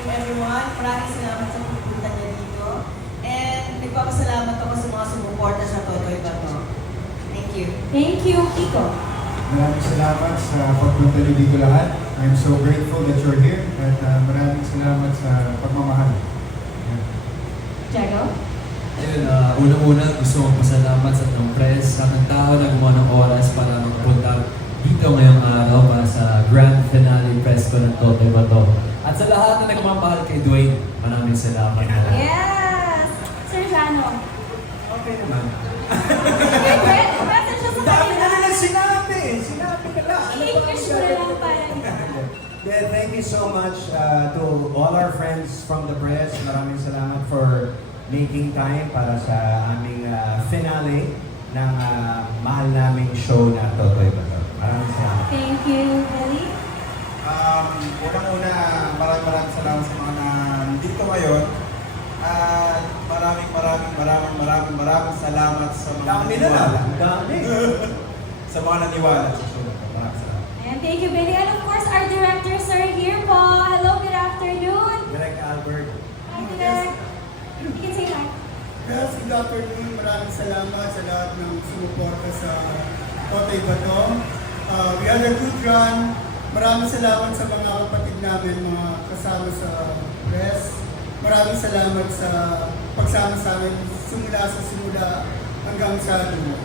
morning everyone. Maraming salamat sa pupunta niyo dito. And nagpapasalamat ako sa mga sumuporta sa Totoy Bato. Thank you. Thank you, Kiko. Maraming salamat sa pagpunta niyo dito lahat. I'm so grateful that you're here at maraming salamat sa pagmamahal. Yeah. Jago? Ayun, unang-una gusto kong pasalamat sa itong press, sa mga tao na gumawa ng oras para magpunta dito ngayong araw para sa grand finale press ko ng Totoy Bato. At sa lahat na nagmamahal kay Dwayne, maraming salamat. Yes! Sir Jano? Okay naman. Message sa Dami na kanila. nila sinabi! Sinabi ka lang! I-English mo na lang para Yeah, thank you so much to all our friends from the press. Maraming salamat for making time para sa aming finale ng mahal naming show na Totoy Bato. Maraming salamat. Thank you, Ellie. Unang-una, maraming salamat sa mga nandito ngayon. At maraming salamat sa mga Dami na naniwala. lang. Dami. Sa mga naniwala sa show na to. Maraming salamat. And thank you, Billy. And of course, our directors are here po. Hello, good afternoon. Direct Albert. Hi, Direk. You can say hi. Yes, good afternoon. Maraming salamat sa lahat ng sumuporta sa Totoy Bato. We had a good run. Maraming salamat sa mga kapatid namin, mga kasama sa press. Maraming salamat sa pagsama sa amin simula hanggang sa dulo.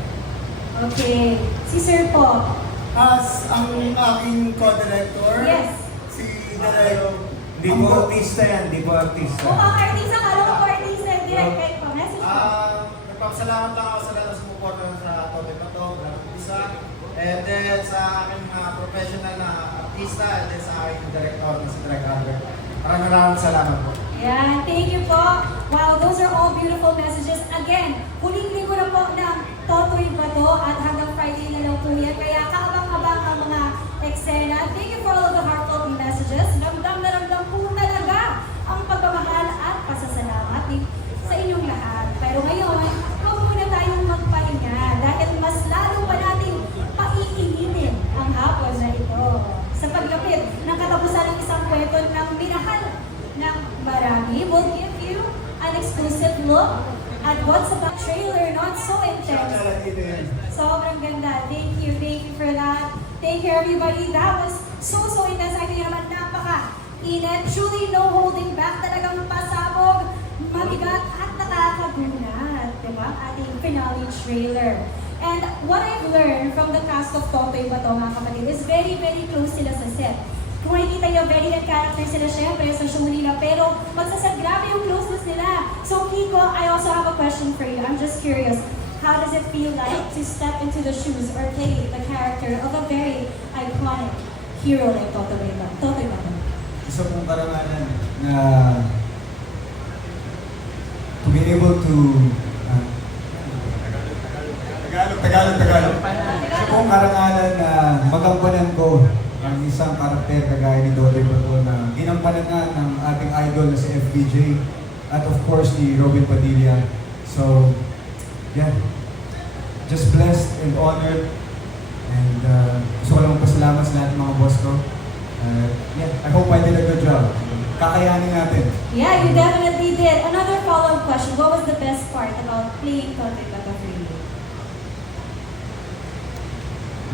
Okay. Si Sir po. As ang aking co-director, Yes. si Direk Hindi po artista yan, hindi po artista. Mukhang artista. Kala ko po artista. Direk, kahit po. Message po. Nagpapasalamat lang ako sa lahat ng sumuporta sa Totoy Bato, isa. And then sa aking mga professional na artista, and then sa aking director na si Direk Albert. Maraming salamat po. Yan, thank you po. Wow, those are all beautiful messages. Again, huling linggo na po ng Totoy Bato at hanggang Friday na lang po yan. Kaya kaabang-abang ang mga eksena. Thank you for all of the heartfelt messages. Ramdam na ramdam po talaga ang pagmamahal at pasasalamat sa inyong lahat. Pero ngayon, huwag muna tayong magpahinga dahil mas lalo pa natin paiinitin ang hapon na ito sa paglapit ng katapusan ng isang kwento ng minahal ng marami. We'll give you an exclusive look at what's about trailer, not so intense. Sobrang ganda. Thank you for that. Thank you everybody. That was so intense. Ay, kaya naman napaka-init. Truly no holding back. Talagang pasabog, mabigat at nakakagulat. Diba? Ating finale trailer. And what I've learned from the cast of Totoy Bato, mga kapatid, is very close sila sa set. Kung makikita nyo, very good character sila syempre sa show nila, pero magsasad, grabe yung closeness nila. So Kiko, I also have a question for you. I'm just curious, how does it feel like to step into the shoes or play the character of a very iconic hero like Totoy Bato? Isa pong karangalan na to be able to Tagalog. Isa pong karangalan na magampanan ko ang isang karakter kagaya ni Totoy Bato na ginampanan nga ng ating idol na si FBJ at of course ni Robin Padilla. So, yeah, just blessed and honored and gusto ko lang pasalamat sa lahat ng mga boss ko. Yeah, I hope I did a good job. Kakayanin natin. Yeah, you definitely did. Another follow-up question. What was the best part about playing Totoy Bato for you?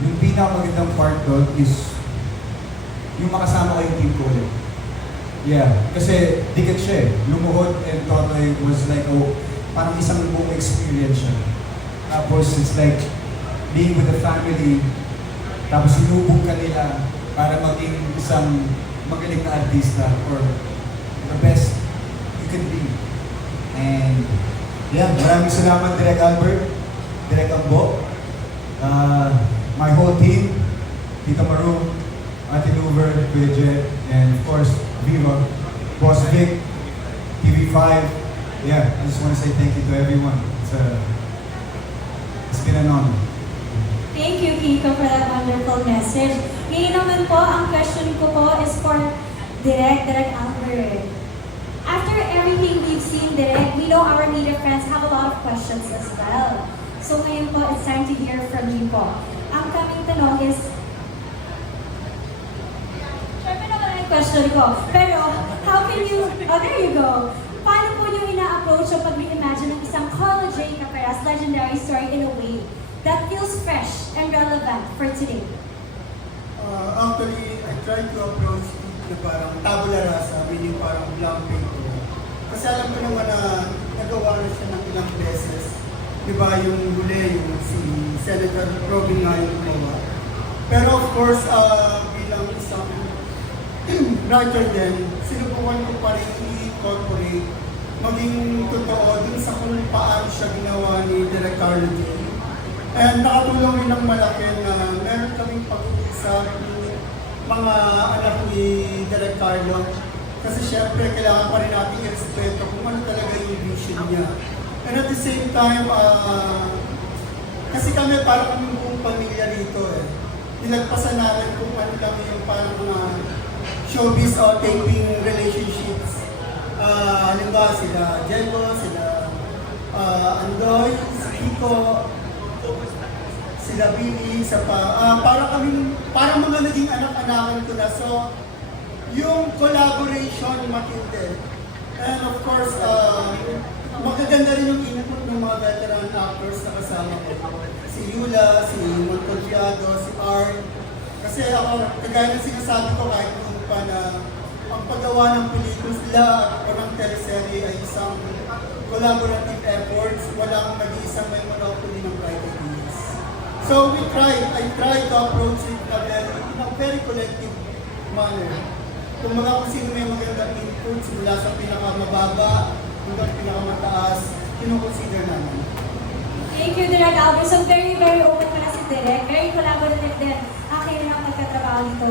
Yung pinakamagandang part doon is yung makasama ko yung team ko ulit. Yeah, kasi dikit siya eh. Lumuhod and Totoy was like parang isang buong experience siya. Tapos it's like being with the family, tapos sinubog ka nila para maging isang magaling na artista or the best you can be. And yeah, maraming salamat Direk Albert, Direk Ambo, my whole team, Tita Maru, Ate Luver, Kuya Jet, and of course, Viva, Boss Vic, TV5. Yeah, I just want to say thank you to everyone. It's been an honor. Thank you, Kiko, for that wonderful message. Ngayon naman po, ang question ko po is for Direk Albert. After everything we've seen, Direk, we know our media friends have a lot of questions as well. So ngayon po, it's time to hear from you po. Ang kaming tanong is, syempre naman ang question ko, pero how can you, oh there you go. Paano po yung ina-approach yung pag-reimagine ng isang Carlo J. Caparas legendary story in a way that feels fresh and relevant for today? Actually, I tried to approach it na parang tabula rasa, meaning parang blank paper. Kasi alam ko naman na nagawa na siya ng ilang beses. Di ba yung huli, yung si Senator Robin nga yung gumawa. Pero of course, bilang isang writer din, sinubukan ko pa rin i-incorporate maging totoo dun sa kung paano siya ginawa ni Direk Carlo J. And nakatulong rin ng malaki na meron kaming pag-uusap ng mga anak ni Direk Carlo. Kasi syempre, kailangan pa rin natin i-respeto kung ano talaga yung vision niya. And at the same time, kasi kami parang kami buong pamilya rito eh. Nilagpasan namin kung ano lang yung parang showbiz o taping relationships. Halimbawa sila Diego, sila Andoy, si Kiko, sila Billy, parang mga naging anak-anakan ko na. So, yung collaboration matindi. And of course, magaganda rin yung input ng mga veteran actors na kasama ko. Si Yula, si Montogliado, si Art. Kasi ako, kagaya ng sinasabi ko kahit noon pa na ang paggawa ng pelikula o ng teleserye ay isang collaborative efforts. Walang nag-iisang may monopoly ng right ideas. So I tried to approach it in a very collective manner. Kung sino may magandang inputs mula sa pinakamababa hanggang pinakamataas, kinukonsider namin. Thank you, Direk Albert. So very, very open pala si Direk. Very collaborative din. Akin ang pagkatrabaho dito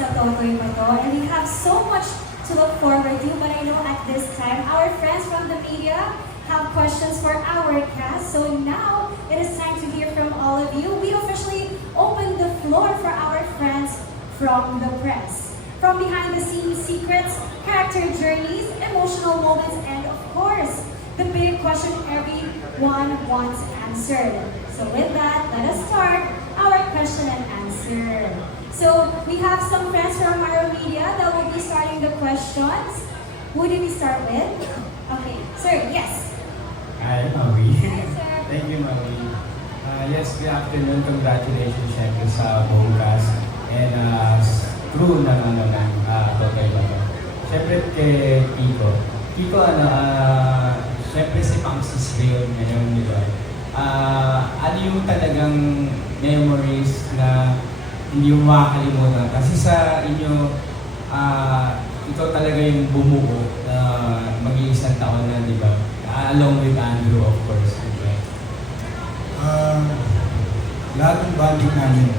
sa Totoy Bato. And we have so much to look forward to. But I know at this time, our friends from the media have questions for our cast. So now, it is time to hear from all of you. We officially open the floor for our friends from the press. From behind the scenes secrets, character journeys, emotional moments, and of course, the big question everyone wants answered. So with that, let us start our question and answer. So we have some friends from our media that will be starting the questions. Who did we start with? Okay, sir, yes. Hi, Maui. Hi, sir. Thank you, Maui. Yes, good afternoon. Congratulations, syempre, sa buong cast and crew ng Totoy Bato. Syempre kay Kiko. Kiko, syempre si Punks is real ngayon, di ba? Ano yung talagang memories na hindi mo makakalimutan? Kasi sa inyo, ito talaga yung bumuo na mag-iisang taon na, di ba? Along with Andrew, of course. Okay. Lahat ng bonding namin,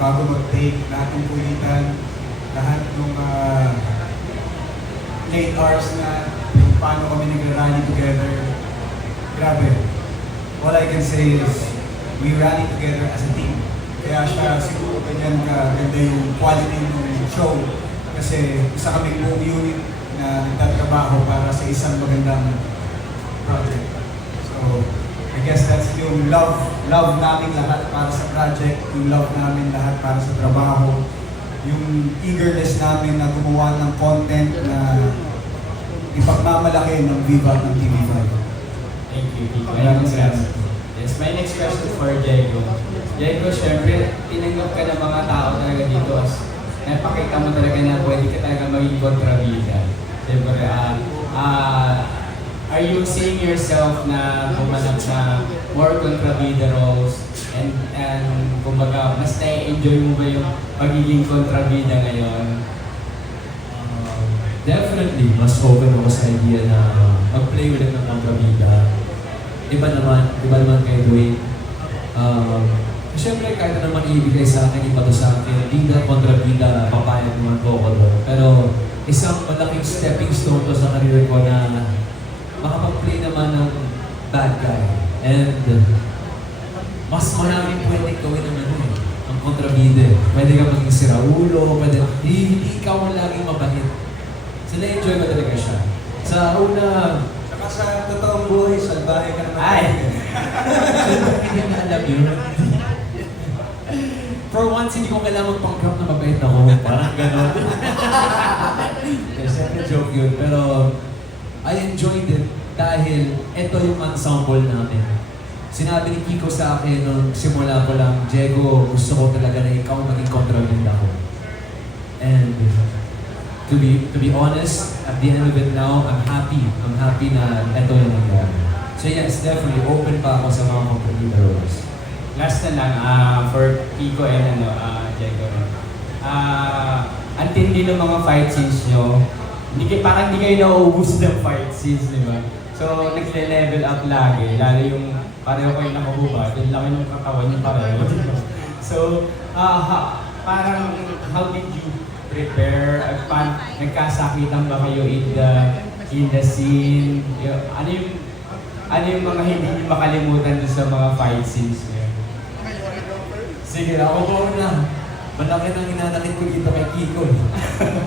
bago mag-take, lahat ng kulitan, lahat ng late hours na yung paano kami nag-rally together. Grabe. All I can say is, we rally together as a team. Kaya siya siguro ganyan kaganda yung quality ng show. Kasi isa kami buong unit na nagtatrabaho para sa isang magandang project. So, I guess that's yung love namin lahat para sa project, yung love namin lahat para sa trabaho, yung eagerness namin na gumawa ng content na ipagmamalaki ng Viva ng TV5. Thank you, Kiko. Yes, my next question for Diego. Diego, syempre, tinanggap ka ng mga tao talaga dito as napakita mo talaga na pwede ka talaga maging kontrabida. Siyempre, are you seeing yourself na pumanap na more kontrabida roles and kumbaga, mas na-enjoy mo ba yung pagiging kontrabida ngayon? Definitely, mas open ako sa idea na mag-play ulit ng kontrabida. Iba naman kay Dwayne. Siyempre, kahit na naman ibigay sa akin, iba to sa akin, bida, kontrabida, papayag naman po ako doon. Pero isang malaking stepping stone to sa career ko na makapag-play naman ng bad guy. And mas maraming pwede gawin ng ang kontrabida. Pwede ka maging siraulo, pwede, hindi ikaw ang laging mabait. So, na-enjoy ko talaga siya. Sa una, Saka sa totoong buhay, salbahe ka naman. ay! Hindi na alam yun. For once, hindi ko kailangan magpang-crop na mabait ako. Parang gano'n. Kasi Siyempre joke yun, pero I enjoyed it dahil ito yung ensemble namin. Sinabi ni Kiko sa akin nung simula ko lang, Diego, gusto ko talaga na ikaw maging kontrabida ko. And to be honest, at the end of it now, I'm happy. I'm happy na ito yung nangyari. So yes, definitely, open pa ako sa mga kontrabida roles. Last na lang, for Kiko and Diego. Ang tindi ng mga fight scenes nyo, parang hindi kayo nauubos ng fight scenes, di ba? So, nagle-level up lagi, lalo yung pareho kayo nakahubad, yung laki ng katawan yung pareho. So, parang how did you prepare? Nagkasakitan ba kayo in the scene? Ano yung mga hindi nyo makalimutan doon sa mga fight scenes nyo? Sige, ako po na. Malaki nang inanakit ko dito kay Kiko.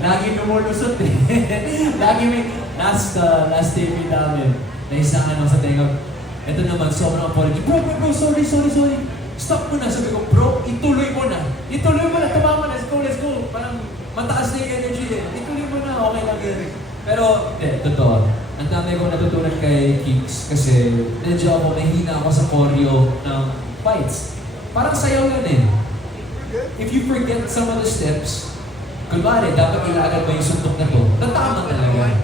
Lagi lumulusot eh. Lagi may last TV namin. Naisa sa tenga. Ito naman, sobrang apology. Bro, sorry. Stop mo na. Sabi ko, bro, ituloy mo na. Tumama na. Let's go. Parang mataas na yung energy eh. Ituloy mo na, okay lang yun. Pero, totoo. Ang dami kong natutunan kay Kicks kasi medyo ako, nahihina ako sa choreo ng fights. Parang sayaw yan eh. If you forget some of the steps, kunwari, dapat ilagay mo yung suntok na to, tatama talaga.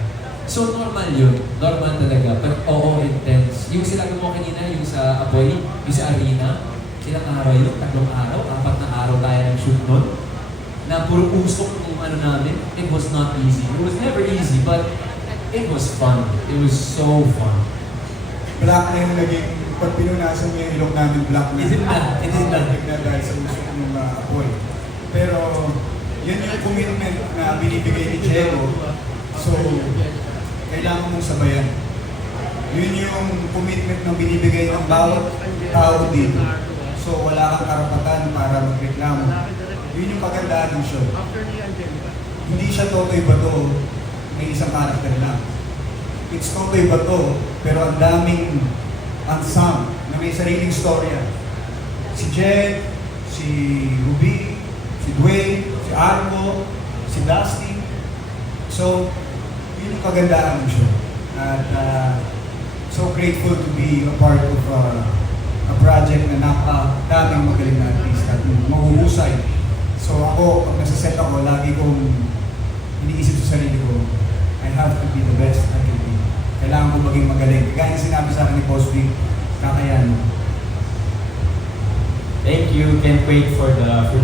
So normal yun, normal talaga. But oo, intense. Yung sinabi mo kanina, yung sa Apoy, yung sa Arena, ilang araw yun, 3 araw, 4 na araw tayo nag-shoot nun, na puro usok yung ano namin, it was not easy. It was never easy, but it was fun. It was so fun. Black na yung naging, pag pinunasan mo yung ilong namin, black na. It is na. Dahil sa usok ng apoy. Pero, yun yung commitment na binibigay ni Diego. So, kailangan mong sabayan. Yun yung commitment na binibigay ng bawat tao dito. So, wala kang karapatan para magreklamo. Yun yung kagandahan ng show. Hindi siya Totoy Bato, may isang karakter lang. It's Totoy Bato, pero ang daming unsung na may sariling storya. Si Jen, si Ruby, si Dwayne, si Argo, si Dusty. So, yun yung kagandahan ng show. At so grateful to be a part of a project na napakadaming magaling na artista at mahuhusay. So ako, pag nasa-set ako, lagi kong iniisip sa sarili ko, I have to be the best I can be. Kailangan ko maging magaling. Kaya yung sinabi sa akin ni Boss Big, kakayan. Thank you. Can't wait for the